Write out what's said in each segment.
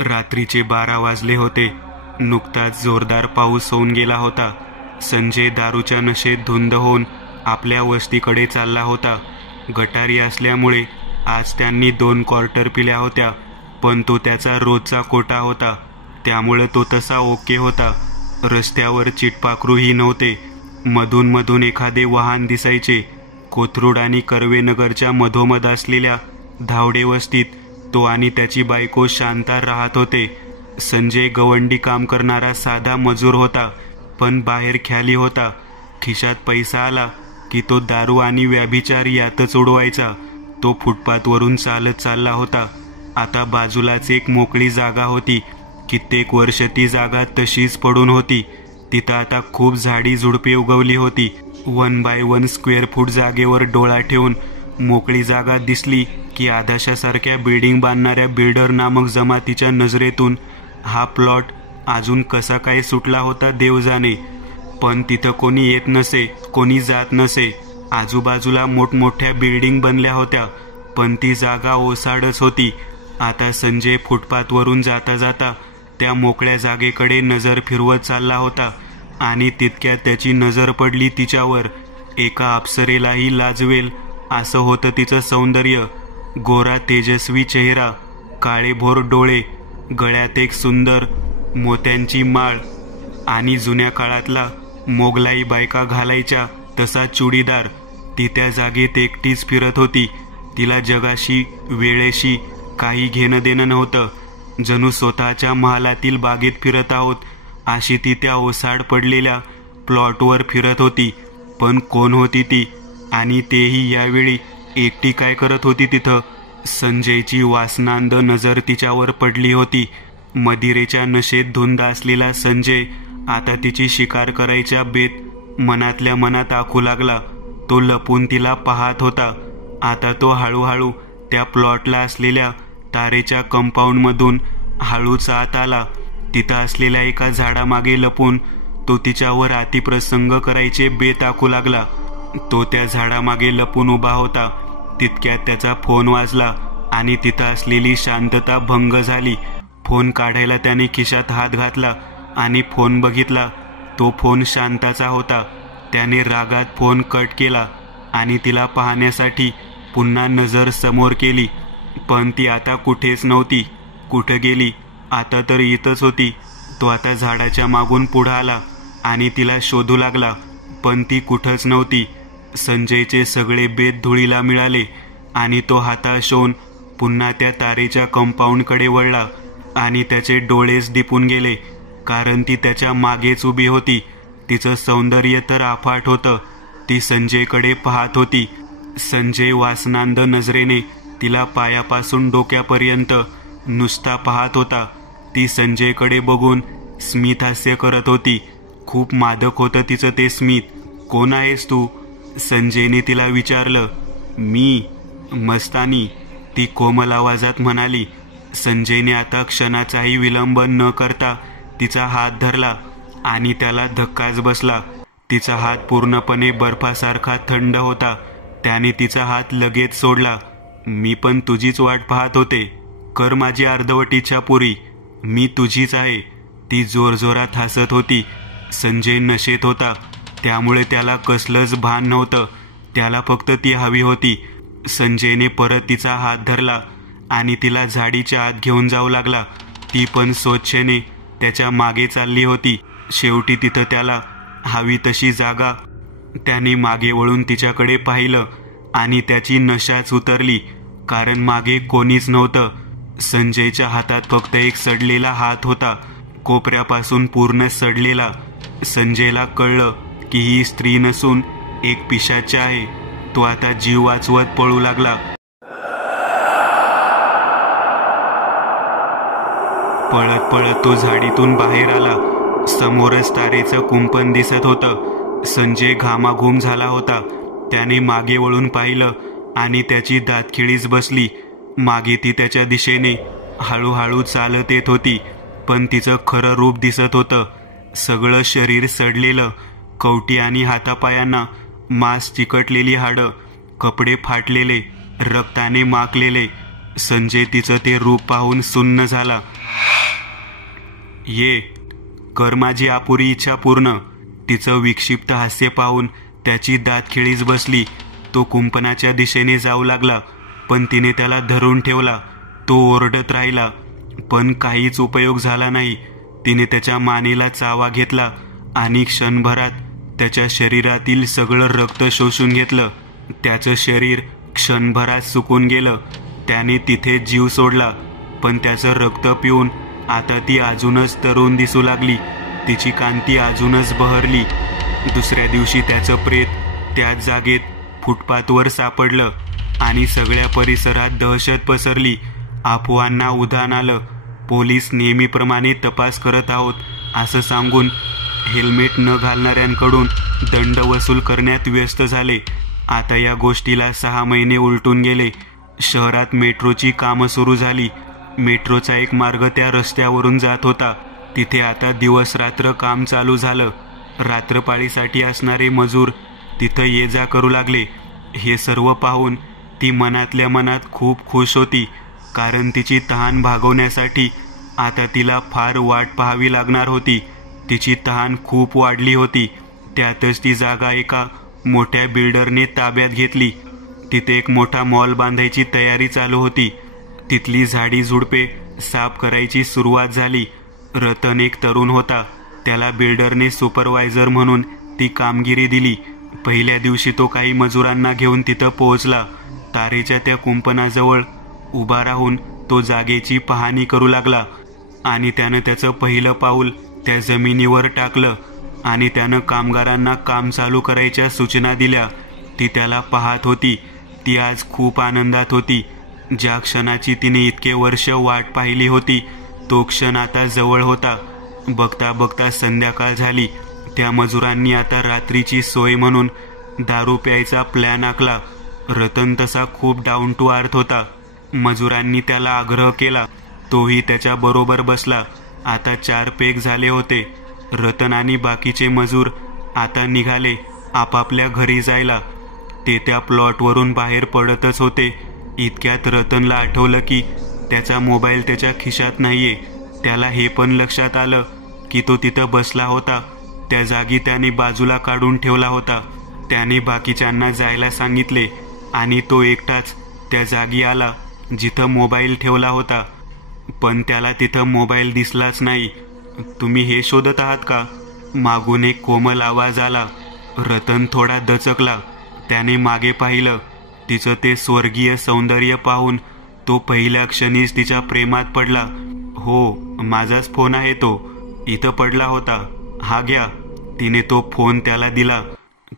रात्रीचे 12 वाजले होते. नुकताच जोरदार पाऊस होऊन गेला होता. संजय दारूच्या नशेत धुंद होऊन आपल्या वस्तीकडे चालला होता. गटारी असल्यामुळे आज त्यांनी 2 क्वार्टर पिल्या होत्या, पण तो त्याचा रोजचा कोटा होता, त्यामुळे तो तसा ओके होता. रस्त्यावर चिटपाखरूही नव्हते. मधून मधून एखादे वाहन दिसायचे. कोथरूड आणि कर्वेनगरच्या मधोमध असलेल्या धावडे वस्तीत तो आणि त्याची बायको शांता राहत होते. संजय गवंडी काम करणारा साधा मजूर होता, पण बाहेर ख्याली होता. खिशात पैसा आला की तो दारू आणि व्याभिचार यातच उडवायचा. तो फुटपाथवरून चालत चालला होता. आता बाजूलाच एक मोकळी जागा होती. कित्येक वर्ष ती जागा तशीच पडून होती. तिथं आता खूप झाडी झुडपे उगवली होती. 1 बाय 1 स्क्वेअर फूट जागेवर डोळा ठेवून मोकळी जागा दिसली की आदाशासारख्या बिल्डिंग बांधणाऱ्या बिल्डर नामक जमातीच्या नजरेतून हा प्लॉट अजून कसा काय सुटला होता देव जाणे. पण तिथं कोणी येत नसे, कोणी जात नसे. आजूबाजूला मोठमोठ्या बिल्डिंग बनल्या होत्या, पण ती जागा ओसाडच होती. आता संजय फुटपाथवरून जाता जाता त्या मोकळ्या जागेकडे नजर फिरवत चालला होता आणि तितक्यात त्याची नजर पडली तिच्यावर. एका अप्सरेलाही लाजवेल असं होतं तिचं सौंदर्य. गोरा तेजस्वी चेहरा, काळेभोर डोळे, गळ्यात एक सुंदर मोत्यांची माळ आणि जुन्या काळातला मोगलाई बायका घालायच्या तसा चुडीदार. ती त्या जागेत एकटीच फिरत होती. तिला जगाशी, वेळेशी काही घेणं देणं नव्हतं. जणू स्वतःच्या महालातील बागेत फिरत आहोत अशी ती त्या ओसाड पडलेल्या प्लॉटवर फिरत होती. पण कोण होती ती, आणि तेही यावेळी एकटी काय करत होती तिथं? संजयची वासनांद नजर तिच्यावर पडली होती. मदिरेच्या नशेत धुंद असलेला संजय आता तिची शिकार करायच्या बेत मनातल्या मनात आखू लागला. तो लपून तिला पाहत होता. आता तो हळूहळू त्या प्लॉटला असलेल्या तारेच्या कंपाऊंडमधून हळूच आत आला. तिथं असलेल्या एका झाडामागे लपून तो तिच्यावर अतिप्रसंग करायचे बेत आखू लागला. तो त्या झाडामागे लपून उभा होता. तितक्यात त्याचा फोन वाजला आणि तिथं असलेली शांतता भंग झाली. फोन काढायला त्याने खिशात हात घातला आणि फोन बघितला. तो फोन शांताचा होता. त्याने रागात फोन कट केला आणि तिला पाहण्यासाठी पुन्हा नजर समोर केली, पण ती आता कुठेच नव्हती. कुठं गेली? आता तर इथंच होती. तो आता झाडाच्या मागून पुढं आला आणि तिला शोधू लागला, पण ती कुठंच नव्हती. संजयचे सगळे बेत धुळीला मिळाले आणि तो हताश होऊन पुन्हा त्या तारेच्या कंपाऊंडकडे वळला आणि त्याचे डोळेच दिपून गेले, कारण ती त्याच्या मागेच उभी होती. तिचं सौंदर्य तर अफाट होतं. ती संजयकडे पाहत होती. संजय वासनांद नजरेने तिला पायापासून डोक्यापर्यंत नुसता पाहत होता. ती संजयकडे बघून स्मितहास्य करत होती. खूप मादक होतं तिचं ते स्मित. कोण आहेस तू? संजयने तिला विचारलं. मी मस्तानी, ती कोमल आवाजात म्हणाली. संजयने आता क्षणाचाही विलंब न करता तिचा हात धरला आणि त्याला धक्काच बसला. तिचा हात पूर्णपणे बर्फासारखा थंड होता. त्याने तिचा हात लगेच सोडला. मी पण तुझीच वाट पाहत होते. कर माझी अर्धवट इच्छा पुरी. मी तुझीच आहे. ती जोरजोरात हसत होती. संजय नशेत होता, त्यामुळे त्याला कसलंच भान नव्हतं. त्याला फक्त ती हवी होती. संजयने परत तिचा हात धरला आणि तिला झाडीच्या आत घेऊन जाऊ लागला. ती पण स्वच्छेने त्याच्या मागे चालली होती. शेवटी तिथं त्याला हवी तशी जागा. त्याने मागे वळून तिच्याकडे पाहिलं आणि त्याची नशाच उतरली, कारण मागे कोणीच नव्हतं. संजयच्या हातात फक्त एक सडलेला हात होता, कोपऱ्यापासून पूर्ण सडलेला. संजयला कळलं की ही स्त्री नसून एक पिशाच आहे. तो आता जीव वाचवत पळू लागला. पळत पळत तो झाडीतून बाहेर आला. समोरच तारेचं कुंपण दिसत होतं. संजय घामाघूम झाला होता. त्याने मागे वळून पाहिलं आणि त्याची दातखिळीच बसली. मागे ती त्याच्या दिशेने हळूहळू चालत येत होती, पण तिचं खरं रूप दिसत होतं. सगळं शरीर सडलेलं, कवटी आणि हातापायांना मांस चिकटलेली हाडं, कपडे फाटलेले, रक्ताने माखलेले. संजय तिचं ते रूप पाहून सुन्न झाला. ये कर माझी अपुरी इच्छा पूर्ण. तिचं विक्षिप्त हास्य पाहून त्याची दात खिळीच बसली. तो कुंपणाच्या दिशेने जाऊ लागला, पण तिने त्याला धरून ठेवला. तो ओरडत राहिला, पण काहीच उपयोग झाला नाही. तिने त्याच्या मानेला चावा घेतला आणि क्षणभरात त्याच्या शरीरातील सगळं रक्त शोषून घेतलं. त्याचं शरीर क्षणभरात सुकून गेलं. त्याने तिथे जीव सोडला, पण त्याचं रक्त पिऊन आता ती अजूनच तरुण दिसू लागली. तिची कांती अजूनच बहरली. दुसऱ्या दिवशी त्याचं प्रेत त्याच जागेत फुटपाथवर सापडलं आणि सगळ्या परिसरात दहशत पसरली. अफवांना उधाण आलं. पोलीस नेहमीप्रमाणे तपास करत आहोत असं सांगून हेल्मेट न घालणाऱ्यांकडून दंड वसूल करण्यात व्यस्त झाले. आता या गोष्टीला 6 महिने उलटून गेले. शहरात मेट्रोची कामं सुरू झाली. मेट्रोचा एक मार्ग त्या रस्त्यावरून जात होता. तिथे आता दिवस रात्र काम चालू झालं. रात्रपाळीसाठी असणारे मजूर तिथं ये जा करू लागले. हे सर्व पाहून ती मनातल्या मनात खूप खुश होती, कारण तिची तहान भागवण्यासाठी आता तिला फार वाट पाहावी लागणार होती. तिची तहान खूप वाढली होती. त्यातच ती जागा एका मोठ्या बिल्डरने ताब्यात घेतली. तिथे एक मोठा मॉल बांधायची तयारी चालू होती. तिथली झाडी झुडपे साफ करायची सुरुवात झाली. रतन एक तरुण होता. त्याला बिल्डरने सुपरवायझर म्हणून ती कामगिरी दिली. पहिल्या दिवशी तो काही मजुरांना घेऊन तिथं पोहोचला. तारेच्या त्या कुंपणाजवळ उभा राहून तो जागेची पाहणी करू लागला आणि त्यानं त्याचं पहिलं पाऊल त्या जमिनीवर टाकलं आणि त्यानं कामगारांना काम चालू करायच्या सूचना दिल्या. ती त्याला पाहत होती. ती आज खूप आनंदात होती. ज्या क्षणाची तिने इतके वर्ष वाट पाहिली होती तो क्षण आता जवळ होता. बघता बघता संध्याकाळ झाली. त्या मजुरांनी आता रात्रीची सोय म्हणून दारू प्यायचा प्लॅन आखला. रतन तसा खूप डाऊन टू अर्थ होता. मजुरांनी त्याला आग्रह केला. तोही त्याच्या बरोबर बसला. आता 4 पेग झाले होते. रतन आणि बाकीचे मजूर आता निघाले आपापल्या घरी जायला. ते त्या प्लॉटवरून बाहेर पडतच होते. इतक्यात रतनला आठवलं की त्याचा मोबाईल त्याच्या खिशात नाहीये. त्याला हे पण लक्षात आलं की तो तिथं बसला होता त्या जागी त्याने बाजूला काढून ठेवला होता. त्याने बाकीच्यांना जायला सांगितले आणि तो एकटाच त्या जागी आला जिथं मोबाईल ठेवला होता. पण त्याला तिथं मोबाईल दिसलाच नाही. तुम्ही हे शोधत आहात का? मागून एक कोमल आवाज आला. रतन थोडा दचकला. त्याने मागे पाहिलं. तिचं ते स्वर्गीय सौंदर्य पाहून तो पहिल्या क्षणीच तिच्या प्रेमात पडला. हो, माझाच फोन आहे तो. इथं पडला होता. हा घ्या. तिने तो फोन त्याला दिला.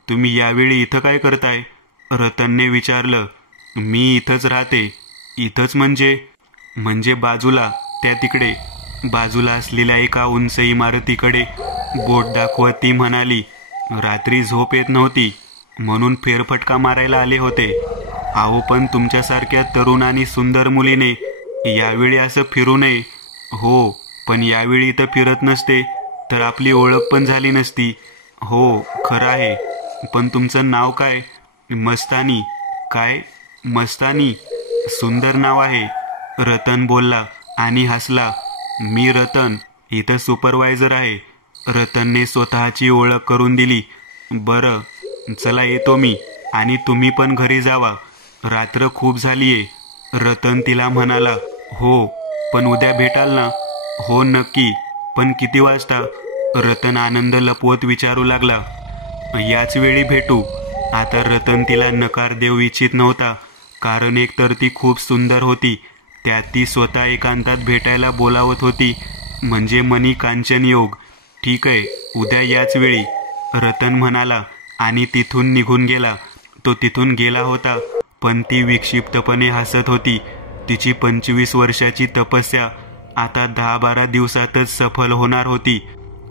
तुम्ही यावेळी इथं काय करताय? रतनने विचारलं. मी इथंच राहते. इथंच म्हणजे बाजूला, त्या तिकडे. बाजूला असलेल्या एका उंच इमारतीकडे बोट दाखवत ती म्हणाली. रात्री झोप येत नव्हती म्हणून फेरफटका मारायला आले होते. अहो, पण तुमच्यासारख्या तरुण आणि सुंदर मुलीने यावेळी असं फिरू नये. हो, पण यावेळी इथं फिरत नसते तर आपली ओळख पण झाली नसती. हो, खरं आहे. पण तुमचं नाव काय? मस्तानी. काय? मस्तानी? सुंदर नाव आहे. रतन बोलला आणि हसला. मी रतन, इथं सुपरवायझर आहे. रतनने स्वतःची ओळख करून दिली. बरं, चला येतो मी. आणि तुम्ही पण घरी जावा. रात्र खूप झालीये. रतन तिला म्हणाला. हो, पण उद्या भेटाल ना? हो, नक्की. पण किती वाजता? रतन आनंद लपवत विचारू लागला. याच वेळी भेटू. आता रतन तिला नकार देऊ इच्छित नव्हता, कारण एकतर ती खूप सुंदर होती. त्यात ती स्वतः एकांतात भेटायला बोलावत होती. म्हणजे मनी कांचन योग. ठीक आहे, उद्या याच वेळी, रतन म्हणाला आणि तिथून निघून गेला. तो तिथून गेला होता, पण ती विक्षिप्तपणे हसत होती. तिची 25 वर्षाची तपस्या आता 10-12 दिवसातच सफल होणार होती.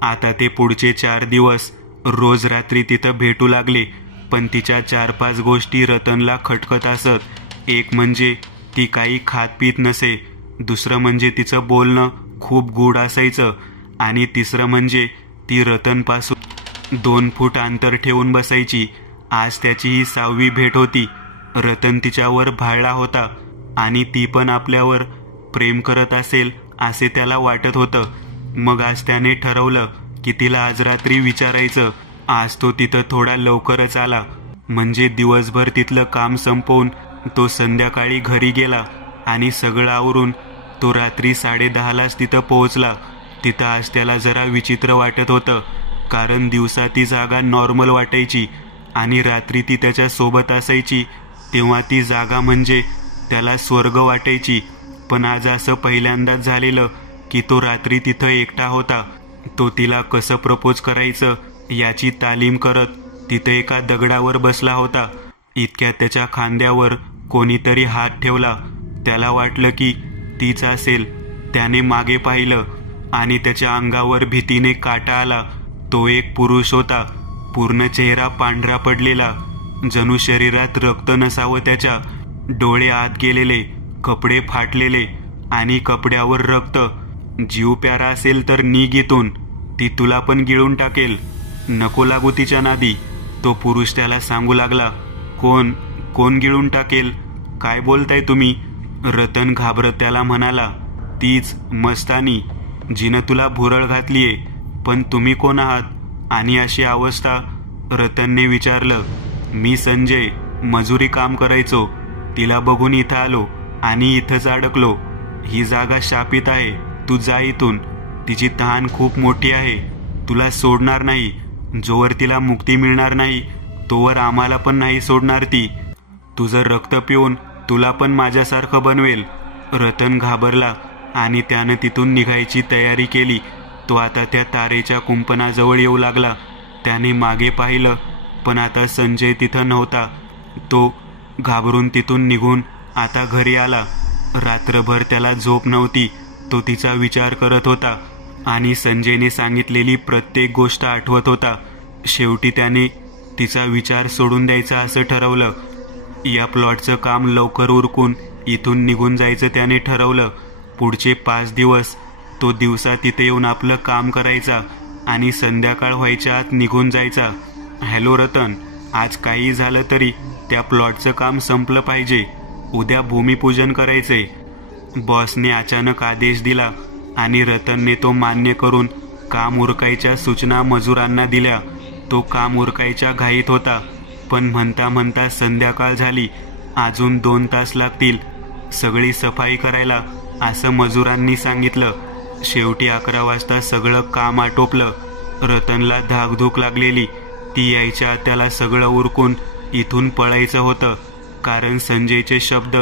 आता ते पुढचे 4 दिवस रोज रात्री तिथं भेटू लागले. पण तिच्या 4-5 गोष्टी रतनला खटकत असत. एक म्हणजे ती काही खात पीत नसे. दुसरं म्हणजे तिचं बोलणं खूप गूढ असायचं. आणि तिसरं म्हणजे ती रतनपासून 2 फूट अंतर ठेवून बसायची. आज त्याची ही 6वी भेट होती. रतन तिच्यावर भाळला होता आणि ती पण आपल्यावर प्रेम करत असेल असे त्याला वाटत होतं. मग आज त्याने ठरवलं की तिला आज रात्री विचारायचं. आज तो तिथं थोडा लवकरच आला, म्हणजे दिवसभर तिथलं काम संपवून तो संध्याकाळी घरी गेला आणि सगळं आवरून तो रात्री 10:30लाच तिथं पोहोचला. तिथं आज त्याला जरा विचित्र वाटत होतं, कारण दिवसा ती जागा नॉर्मल वाटायची आणि रात्री ती त्याच्या सोबत असायची तेव्हा ती जागा म्हणजे त्याला स्वर्ग वाटायची. पण आज असं पहिल्यांदाच झालेलं की तो रात्री तिथं एकटा होता. तो तिला कसं प्रपोज करायचं याची तालीम करत तिथं एका दगडावर बसला होता. इतक्यात त्याच्या खांद्यावर कोणीतरी हात ठेवला. त्याला वाटलं की तीच असेल. त्याने मागे पाहिलं आणि त्याच्या अंगावर भीतीने काटा आला. तो एक पुरुष होता. पूर्ण चेहरा पांढरा पडलेला, जणू शरीरात रक्त नसावं. त्याच्या डोळे आत गेलेले, कपडे फाटलेले आणि कपड्यावर रक्त. जीव प्यारा असेल तर निघ इथून, ती तुला पण गिळून टाकेल. नको लागू तिच्या नादी, तो पुरुष त्याला सांगू लागला. कोण कोण गिळून टाकेल? काय बोलताय तुम्ही? रतन घाबरत त्याला म्हणाला. तीच मस्तानी, जिनं तुला भुरळ घातलीये. पण तुम्ही कोण आहात आणि अशी अवस्था? रतनने विचारलं. मी संजय, मजुरी काम करायचो. तिला बघून इथं आलो आणि इथंच अडकलो. ही जागा शापित आहे, तू जा इथून. तिची तहान खूप मोठी आहे, तुला सोडणार नाही. जोवर तिला मुक्ती मिळणार नाही तोवर आम्हाला पण नाही सोडणार ती. तुझं रक्त पिऊन तुला पण माझ्यासारखं बनवेल. रतन घाबरला आणि त्यानं तिथून निघायची तयारी केली. तो आता त्या तारेच्या कुंपणाजवळ येऊ लागला. त्याने मागे पाहिलं पण आता संजय तिथं नव्हता. तो घाबरून तिथून निघून आता घरी आला. रात्रभर त्याला झोप नव्हती. तो तिचा विचार करत होता आणि संजयने सांगितलेली प्रत्येक गोष्ट आठवत होता. शेवटी त्याने तिचा विचार सोडून द्यायचा असं ठरवलं. या प्लॉटचं काम लवकर उरकून इथून निघून जायचं त्याने ठरवलं. पुढचे 5 दिवस तो दिवसा तिथे येऊन आपलं काम करायचा आणि संध्याकाळ व्हायच्या आत निघून जायचा. हॅलो रतन, आज काही झालं तरी त्या प्लॉटचं काम संपलं पाहिजे. उद्या भूमिपूजन करायचंय. बॉसने अचानक आदेश दिला आणि रतनने तो मान्य करून काम उरकायच्या सूचना मजुरांना दिल्या. तो काम उरकायच्या घाईत होता, पण म्हणता म्हणता संध्याकाळ झाली. अजून 2 तास लागतील सगळी सफाई करायला असं मजुरांनी सांगितलं. शेवटी 11 वाजता सगळं काम आटोपलं. रतनला धाकधूक लागलेली. ती यायच्या त्याला सगळं उरकून इथून पळायचं होतं, कारण संजयचे शब्द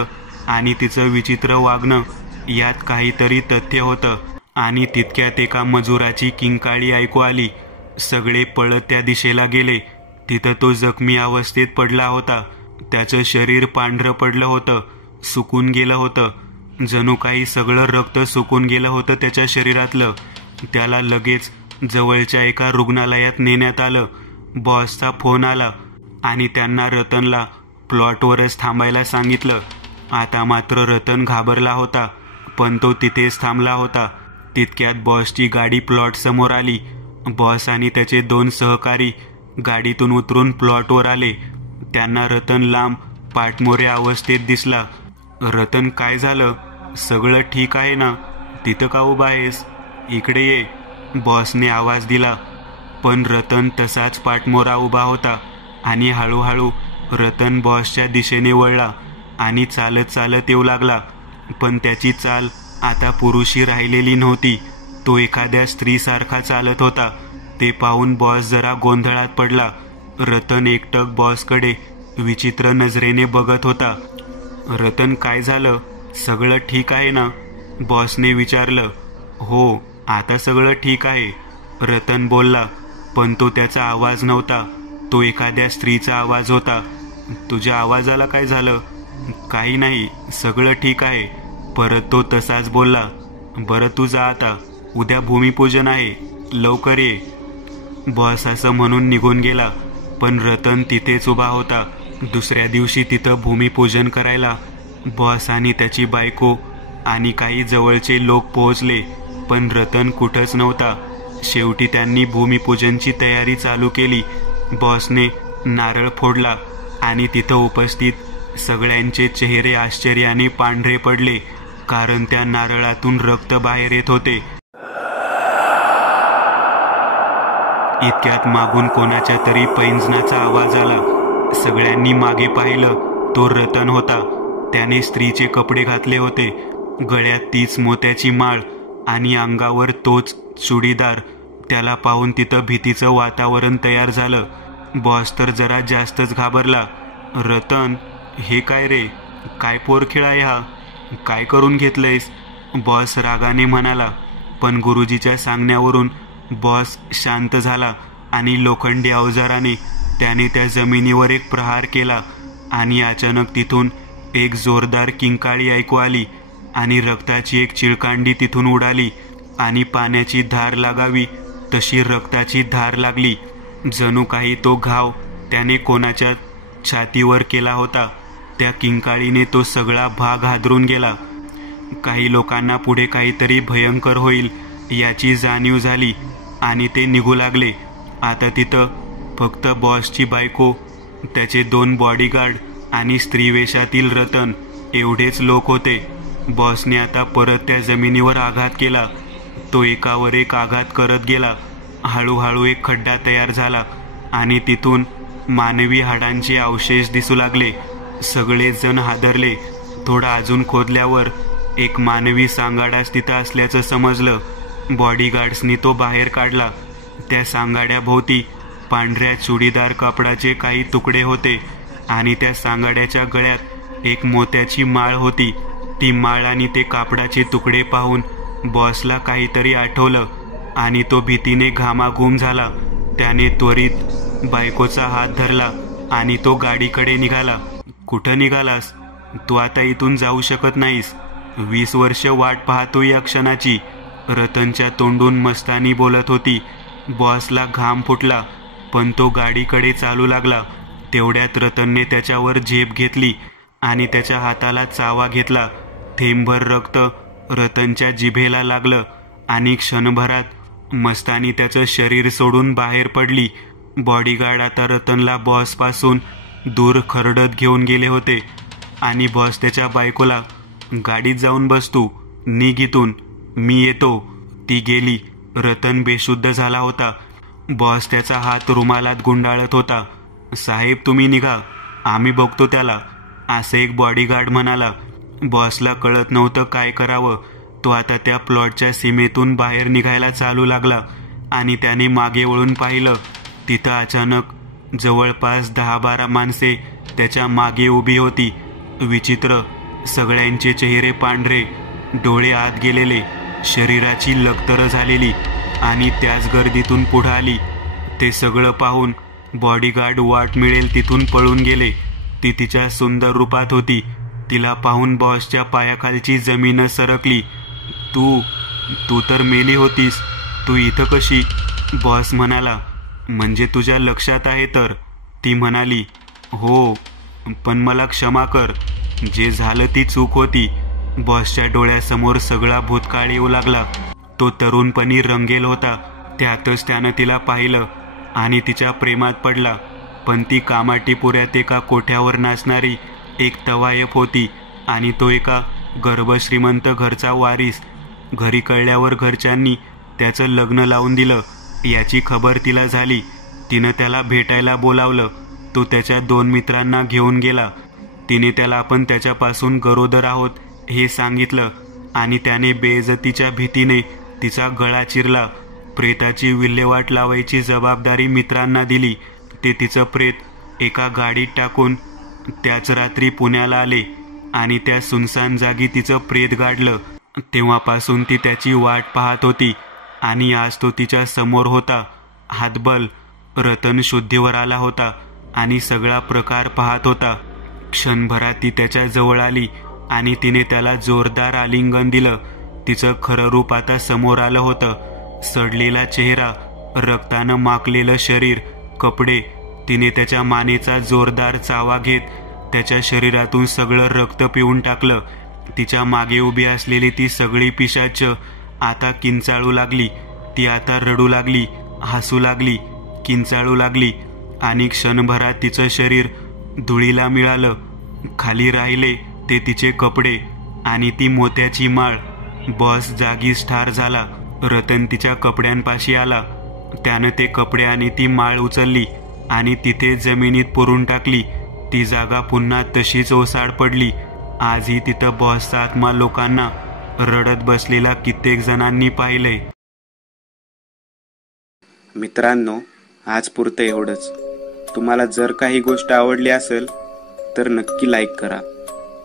आणि तिचं विचित्र वागणं यात काहीतरी तथ्य होतं. आणि तितक्यात एका मजुराची किंकाळी ऐकू आली. सगळे पळत त्या दिशेला गेले. तिथं तो जखमी अवस्थेत पडला होता. त्याचं शरीर पांढरं पडलं होतं, सुकून गेलं होतं. जणू काही सगळं रक्त सुकून गेलं होतं त्याच्या शरीरातलं. त्याला लगेच जवळच्या एका रुग्णालयात नेण्यात आलं. बॉसचा फोन आला आणि त्यांना रतनला प्लॉटवरच थांबायला सांगितलं. आता मात्र रतन घाबरला होता, पण तो तिथेच थांबला होता. तितक्यात बॉसची गाडी प्लॉट समोर आली. बॉस आणि त्याचे 2 सहकारी गाडीतून उतरून प्लॉटवर आले. त्यांना रतन लांब पाठमोऱ्या अवस्थेत दिसला. रतन, काय झालं? सगळं ठीक आहे ना? तिथं का उभा आहेस? इकडे ये, बॉसने आवाज दिला. पण रतन तसाच पाठमोरा उभा होता आणि हळूहळू रतन बॉसच्या दिशेने वळला आणि चालत चालत येऊ लागला. पण त्याची चाल आता पुरुषी राहिलेली नव्हती. तो एखाद्या स्त्रीसारखा चालत होता. ते पाहून बॉस जरा गोंधळात पडला. रतन एकटक बॉसकडे विचित्र नजरेने बघत होता. रतन, काय झालं? सगळं ठीक आहे ना? बॉसने विचारलं. हो, आता सगळं ठीक आहे, रतन बोलला. पण तो त्याचा आवाज नव्हता. तो एखाद्या स्त्रीचा आवाज होता. तुझ्या आवाजाला काय झालं? काही नाही, सगळं ठीक आहे, परत तो तसाच बोलला. बरं, तू जा आता, उद्या भूमिपूजन आहे, लवकर ये. बॉस असं म्हणून निघून गेला. पण रतन तिथेच उभा होता. दुसऱ्या दिवशी तिथं भूमिपूजन करायला बॉस आणि त्याची बायको आणि काही जवळचे लोक पोहोचले. पण रतन कुठंच नव्हता. शेवटी त्यांनी भूमिपूजनची तयारी चालू केली. बॉसने नारळ फोडला आणि तिथं उपस्थित सगळ्यांचे चेहरे आश्चर्याने पांढरे पडले, कारण त्या नारळातून रक्त बाहेर येत होते. इतक्यात मागून कोणाच्या तरी पैंजनाचा आवाज आला. सगळ्यांनी मागे पाहिलं. तो रतन होता. त्याने स्त्रीचे कपडे घातले होते, गळ्यात तीच मोत्याची माळ आणि अंगावर तोच चुडीदार. त्याला पाहून तिथं भीतीचं वातावरण तयार झालं. बॉस तर जरा जास्तच घाबरला. रतन, हे काय रे? काय पोरखिळा आहे हा? काय करून घेतलंयस? बॉस रागाने म्हणाला. पण गुरुजीच्या सांगण्यावरून बॉस शांत झाला आणि लोखंडी अवजाराने त्याने त्या जमिनीवर एक प्रहार केला आणि अचानक तिथून एक जोरदार किंकाळी ऐकू आली आणि रक्ताची एक चिळकांडी तिथून उडाली आणि पाण्याची धार लागावी तशी रक्ताची धार लागली. जणू काही तो घाव त्याने कोणाच्या छातीवर केला होता. त्या किंकाळीने तो सगळा भाग हादरून गेला. काही लोकांना पुढे काहीतरी भयंकर होईल याची जाणीव झाली आणि ते निघू लागले. आता तिथं फक्त बॉसची बायको, त्याचे 2 बॉडीगार्ड आणि स्त्रीवेशातील रतन एवढेच लोक होते. बॉसने आता परत त्या जमिनीवर आघात केला. तो एकावर एक आघात करत गेला. हळूहळू एक खड्डा तयार झाला आणि तिथून मानवी हाडांचे अवशेष दिसू लागले. सगळेच जण हादरले. थोडा अजून खोदल्यावर एक मानवी सांगाडाच तिथं असल्याचं समजलं. बॉडीगार्ड्सनी तो बाहेर काढला. त्या सांगाड्याभोवती पांढऱ्या चुडीदार कापडाचे काही तुकडे होते आणि त्या सांगाड्याच्या गळ्यात एक मोत्याची माळ होती. ती माळ आणि ते कापडाचे तुकडे पाहून बॉसला काहीतरी आठवलं आणि तो भीतीने घामाघूम झाला. त्याने त्वरित बायकोचा हात धरला आणि तो गाडीकडे निघाला. कुठं निघालास? तू आता इथून जाऊ शकत नाहीस. 20 वर्ष वाट पाहतो या क्षणाची. रतनच्या तोंडून मस्तानी बोलत होती. बॉसला घाम फुटला, पण तो गाडीकडे चालू लागला. तेवढ्यात रतनने त्याच्यावर झेप घेतली आणि त्याच्या हाताला चावा घेतला. थेंबभर रक्त रतनच्या जिभेला लागलं आणि क्षणभरात मस्तानी त्याचं शरीर सोडून बाहेर पडली. बॉडीगार्ड आता रतनला बॉसपासून दूर खरडत घेऊन गेले होते आणि बॉस त्याच्या बायकोला, गाडीत जाऊन बस, तू निघ इथून, मी येतो. ती गेली. रतन बेशुद्ध झाला होता. बॉस त्याचा हात रुमालात गुंडाळत होता. साहेब, तुम्ही निघा, आम्ही बघतो त्याला, असं एक बॉडीगार्ड म्हणाला. बॉसला कळत नव्हतं काय करावं. तो आता त्या प्लॉटच्या सीमेतून बाहेर निघायला चालू लागला आणि त्याने मागे वळून पाहिलं. तिथं अचानक जवळपास 10-12 माणसे त्याच्या मागे उभी होती. विचित्र, सगळ्यांचे चेहरे पांढरे, डोळे आत गेलेले, शरीराची लखतरं झालेली आणि त्याच गर्दीतून पुढं आली. ते सगळं पाहून बॉडीगार्ड वाट मिळेल तिथून पळून गेले. ती तिच्या सुंदर रूपात होती. तिला पाहून बॉसच्या पायाखालची जमीन सरकली. तू तर मेली होतीस, तू इथं कशी? बॉस म्हणाला. म्हणजे तुझ्या लक्षात आहे तर? ती म्हणाली, हो, पण मला क्षमा कर, जे झालं ती चूक होती. बॉसच्या डोळ्यासमोर सगळा भूतकाळ येऊ लागला. तो तरुणपणी रंगेल होता. त्यातच त्यानं तिला पाहिलं आणि तिच्या प्रेमात पडला. पण ती कामाटीपुऱ्यात एका कोठ्यावर नाचणारी एक तवायफ होती आणि तो एका गर्भश्रीमंत घरचा वारीस. घरी कळल्यावर घरच्यांनी त्याचं लग्न लावून दिलं. याची खबर तिला झाली. तिनं त्याला भेटायला बोलावलं. तो त्याच्या 2 मित्रांना घेऊन गेला. तिने त्याला आपण त्याच्यापासून गरोदर आहोत हे सांगितलं आणि त्याने बेइज्जतीच्या भीतीने तिचा गळा चिरला. प्रेताची विल्हेवाट लावायची जबाबदारी मित्रांना दिली. ते तिचं प्रेत एका गाडीत टाकून त्याच रात्री पुण्याला आले आणि त्या सुनसान जागी तिचं प्रेत गाडलं. तेव्हापासून ती त्याची वाट पाहत होती आणि आज तो तिच्या समोर होता. हातबल. रतन शुद्धीवर आला होता आणि सगळा प्रकार पाहत होता. क्षणभरात ती त्याच्या जवळ आली आणि तिने त्याला जोरदार आलिंगन दिलं. तिचं खरं रूप आता समोर आलं होतं. सडलेला चेहरा, रक्तानं माखलेलं शरीर, कपडे. तिने त्याच्या मानेचा जोरदार चावा घेत त्याच्या शरीरातून सगळं रक्त पिऊन टाकलं. तिच्या मागे उभी असलेली ती सगळी पिशाच आता किंचाळू लागली. ती आता रडू लागली, हसू लागली, किंचाळू लागली आणि क्षणभरात तिचं शरीर धुळीला मिळालं. खाली राहिले ते तिचे कपडे आणि ती मोत्याची माळ. बॉस जागीच ठार झाला. रतन तिच्या कपड्यांपाशी आला त्यानं ते कपडे आणि ती माळ उचलली आणि तिथे जमिनीत पुरून टाकली. ती जागा पुन्हा तशीच ओसाड पडली. आजही तिथं बॉसचा आत्मा लोकांना रडत बसलेला कित्येक जणांनी पाहिलंय. मित्रांनो, आज पुरतं एवढंच. तुम्हाला जर काही गोष्ट आवडली असेल तर नक्की लाईक करा.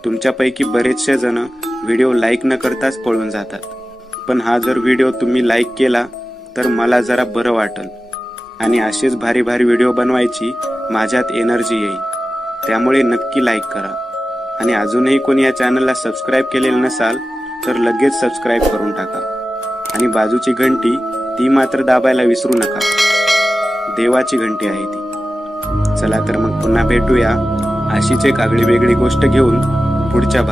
तुमच्यापैकी बरेचसे जण व्हिडिओ लाईक न करताच पळून जातात, पण हा जर व्हिडिओ तुम्ही लाईक केला तर मला जरा बरं वाटेल आणि असेच भारी भारी व्हिडिओ बनवायची माझ्यात एनर्जी येईल. त्यामुळे नक्की लाईक करा आणि अजूनही कोणी या चॅनलला सबस्क्राईब केलेलं नसाल तर लगेच सबस्क्राईब करून टाका आणि बाजूची घंटी ती मात्र दाबायला विसरू नका. देवाची घंटी आहे ती. चला तर मग पुन्हा भेटूया अशीच एक आगळी वेगळी गोष्ट घेऊन पुढच्या